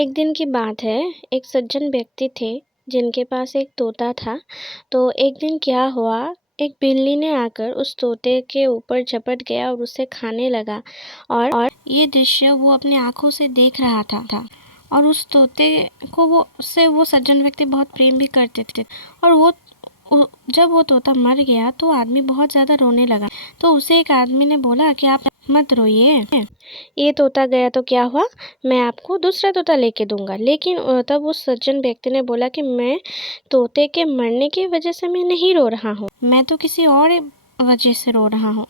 एक दिन की बात है, एक सज्जन व्यक्ति थे जिनके पास एक तोता था। तो एक दिन क्या हुआ, एक बिल्ली ने आकर उस तोते के ऊपर झपट गया और उसे खाने लगा। और ये दृश्य वो अपनी आंखों से देख रहा था। और उस तोते को वो सज्जन व्यक्ति बहुत प्रेम भी करते थे। और जब वो तोता मर गया तो आदमी बहुत ज़्यादा रोने लगा। तो उसे एक आदमी ने बोला कि आप मत रोइए, ये तोता गया तो क्या हुआ, मैं आपको दूसरा तोता लेके दूंगा। लेकिन तब उस सज्जन व्यक्ति ने बोला कि मैं तोते के मरने की वजह से मैं नहीं रो रहा हूँ, मैं तो किसी और वजह से रो रहा हूँ।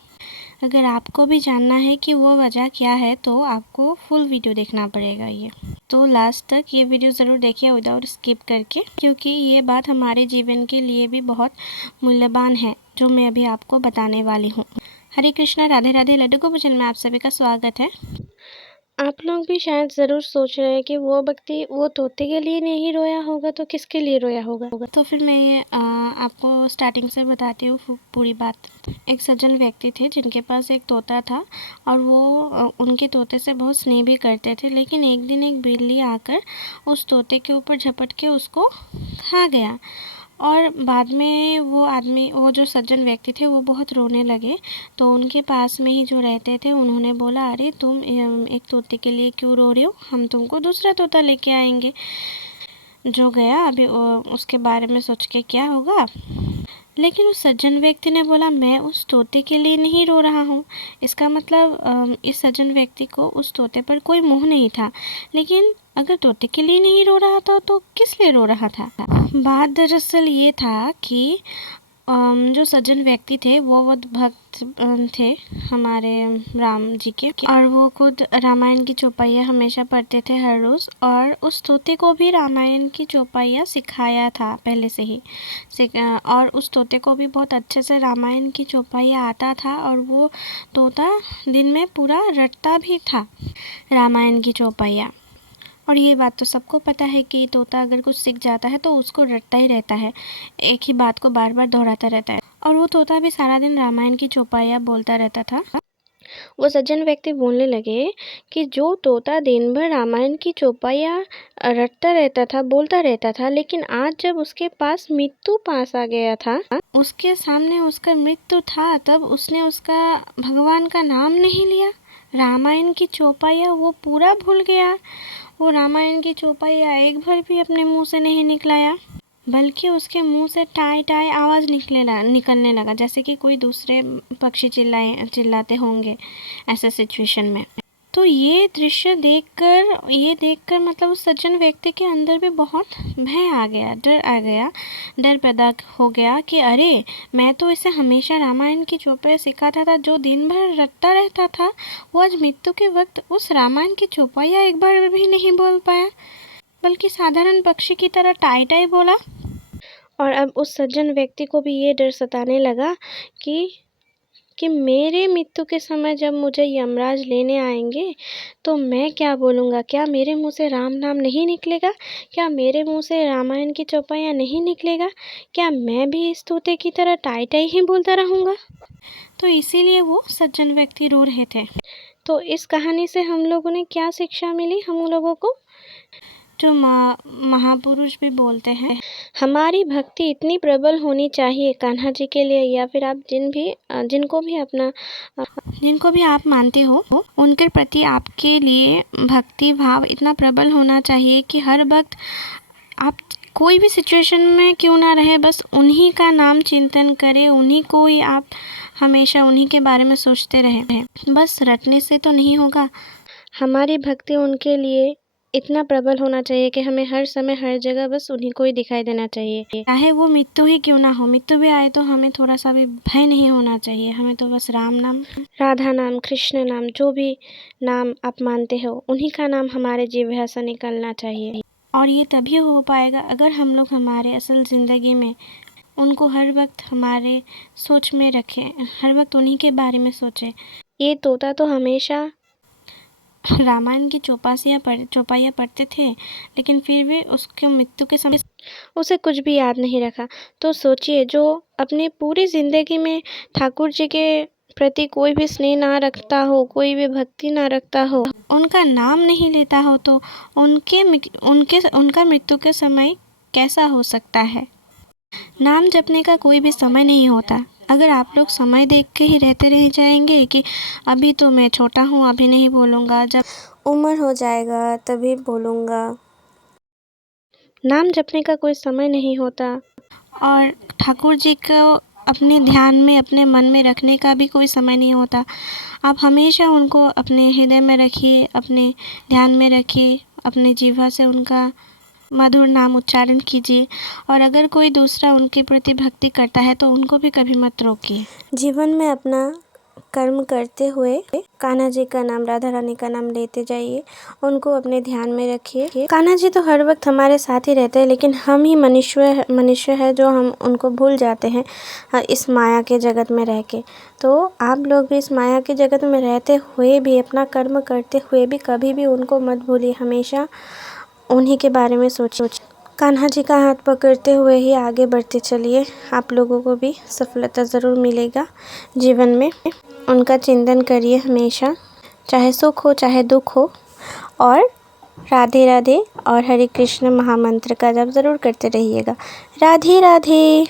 अगर आपको भी जानना है कि वो वजह क्या है तो आपको फुल वीडियो देखना पड़ेगा। ये तो लास्ट तक ये वीडियो ज़रूर देखिए विदाउट स्किप करके, क्योंकि ये बात हमारे जीवन के लिए भी बहुत मूल्यवान है जो मैं अभी आपको बताने वाली हूँ। हरे कृष्णा, राधे राधे। लड्डू गोपाल में आप सभी का स्वागत है। आप लोग भी शायद ज़रूर सोच रहे हैं कि वो व्यक्ति वो तोते के लिए नहीं रोया होगा तो किसके लिए रोया होगा। तो फिर मैं आपको स्टार्टिंग से बताती हूँ पूरी बात। एक सज्जन व्यक्ति थे जिनके पास एक तोता था और वो उनके तोते से बहुत स्नेह भी करते थे। लेकिन एक दिन एक बिल्ली आकर उस तोते के ऊपर झपट के उसको खा गया। और बाद में वो जो सज्जन व्यक्ति थे वो बहुत रोने लगे। तो उनके पास में ही जो रहते थे उन्होंने बोला, अरे तुम एक तोते के लिए क्यों रो रहे हो, हम तुमको दूसरा तोता लेके आएंगे। जो गया अभी उसके बारे में सोच के क्या होगा। लेकिन उस सज्जन व्यक्ति ने बोला, मैं उस तोते के लिए नहीं रो रहा हूँ। इसका मतलब इस सज्जन व्यक्ति को उस तोते पर कोई मोह नहीं था। लेकिन अगर तोते के लिए नहीं रो रहा था तो किस लिए रो रहा था। बात दरअसल ये था कि जो सज्जन व्यक्ति थे वो भक्त थे हमारे राम जी के, और वो खुद रामायण की चौपाइयाँ हमेशा पढ़ते थे हर रोज़। और उस तोते को भी रामायण की चौपाइयाँ सिखाया था पहले से ही। और उस तोते को भी बहुत अच्छे से रामायण की चौपाइयाँ आता था और वो तोता दिन में पूरा रटता भी था रामायण की चौपाइयाँ। और ये बात तो सबको पता है कि तोता अगर कुछ सीख जाता है तो उसको रटता ही रहता है, एक ही बात को बार बार दोहराता रहता है। और वो तोता भी सारा दिन रामायण की चौपाइयाँ बोलता रहता था। वो सज्जन व्यक्ति बोलने लगे कि जो तोता दिन भर रामायण की चौपाइयाँ रटता रहता था, बोलता रहता था, लेकिन आज जब उसके पास मृत्यु पास आ गया था, उसके सामने उसका मृत्यु था, तब उसने उसका भगवान का नाम नहीं लिया। रामायण की चौपाइयाँ वो पूरा भूल गया। वो रामायण की चौपाइयाँ एक बार भी अपने मुंह से नहीं निकलाया, बल्कि उसके मुंह से टाई टाई आवाज़ निकलने लगा, जैसे कि कोई दूसरे पक्षी चिल्लाते होंगे ऐसे सिचुएशन में। तो ये दृश्य देखकर मतलब उस सज्जन व्यक्ति के अंदर भी बहुत भय आ गया, डर पैदा हो गया कि अरे, मैं तो इसे हमेशा रामायण की चौपाई सिखाता था, जो दिन भर रटता रहता था, वो आज मृत्यु के वक्त उस रामायण की चौपाइयाँ एक बार भी नहीं बोल पाया, बल्कि साधारण पक्षी की तरह टाई टाई बोला। और अब उस सज्जन व्यक्ति को भी ये डर सताने लगा कि मेरे मृत्यु के समय जब मुझे यमराज लेने आएंगे तो मैं क्या बोलूँगा, क्या मेरे मुंह से राम नाम नहीं निकलेगा, क्या मेरे मुंह से रामायण की चौपाइयाँ नहीं निकलेगा, क्या मैं भी इस तोते की तरह टाई टाई ही बोलता रहूँगा। तो इसीलिए वो सज्जन व्यक्ति रो रहे थे। तो इस कहानी से हम लोगों ने क्या शिक्षा मिली, हम लोगों को जो महापुरुष भी बोलते हैं, हमारी भक्ति इतनी प्रबल होनी चाहिए कान्हा जी के लिए, या फिर आप जिनको भी आप मानते हो उनके प्रति आपके लिए भक्ति भाव इतना प्रबल होना चाहिए कि हर वक्त आप कोई भी सिचुएशन में क्यों ना रहे, बस उन्हीं का नाम चिंतन करें, उन्हीं को ही आप हमेशा उन्हीं के बारे में सोचते रहें। बस रटने से तो नहीं होगा, हमारी भक्ति उनके लिए इतना प्रबल होना चाहिए कि हमें हर समय हर जगह बस उन्हीं को ही दिखाई देना चाहिए, चाहे वो मृत्यु ही क्यों ना हो। मृत्यु भी आए तो हमें थोड़ा सा भी भय नहीं होना चाहिए, हमें तो बस राम नाम, राधा नाम, कृष्ण नाम, जो भी नाम आप मानते हो उन्हीं का नाम हमारे जिह्वा से निकलना चाहिए। और ये तभी हो पाएगा अगर हम लोग हमारे असल ज़िंदगी में उनको हर वक्त हमारे सोच में रखें, हर वक्त उन्हीं के बारे में सोचें। ये तोता तो हमेशा रामायण की चौपाइयाँ पढ़ते थे, लेकिन फिर भी उसके मृत्यु के समय उसे कुछ भी याद नहीं रखा। तो सोचिए, जो अपनी पूरी ज़िंदगी में ठाकुर जी के प्रति कोई भी स्नेह ना रखता हो, कोई भी भक्ति ना रखता हो, उनका नाम नहीं लेता हो, तो उनका मृत्यु के समय कैसा हो सकता है। नाम जपने का कोई भी समय नहीं होता। अगर आप लोग समय देख के ही रहते रह जाएंगे कि अभी तो मैं छोटा हूँ, अभी नहीं बोलूँगा, जब उम्र हो जाएगा तभी बोलूँगा। नाम जपने का कोई समय नहीं होता और ठाकुर जी को अपने ध्यान में, अपने मन में रखने का भी कोई समय नहीं होता। आप हमेशा उनको अपने हृदय में रखिए, अपने ध्यान में रखिए, अपने जीवा से उनका मधुर नाम उच्चारण कीजिए। और अगर कोई दूसरा उनके प्रति भक्ति करता है तो उनको भी कभी मत रोकिए। जीवन में अपना कर्म करते हुए कान्हा जी का नाम, राधा रानी का नाम लेते जाइए, उनको अपने ध्यान में रखिए। कान्हा जी तो हर वक्त हमारे साथ ही रहते हैं, लेकिन हम ही मनुष्य है जो हम उनको भूल जाते हैं इस माया के जगत में रह के। तो आप लोग भी इस माया के जगत में रहते हुए भी, अपना कर्म करते हुए भी कभी भी उनको मत भूलिए। हमेशा उन्हीं के बारे में सोचिए। कान्हा जी का हाथ पकड़ते हुए ही आगे बढ़ते चलिए। आप लोगों को भी सफलता ज़रूर मिलेगा जीवन में। उनका चिंतन करिए हमेशा, चाहे सुख हो चाहे दुख हो। और राधे राधे और हरे कृष्ण महामंत्र का जप ज़रूर करते रहिएगा। राधे राधे।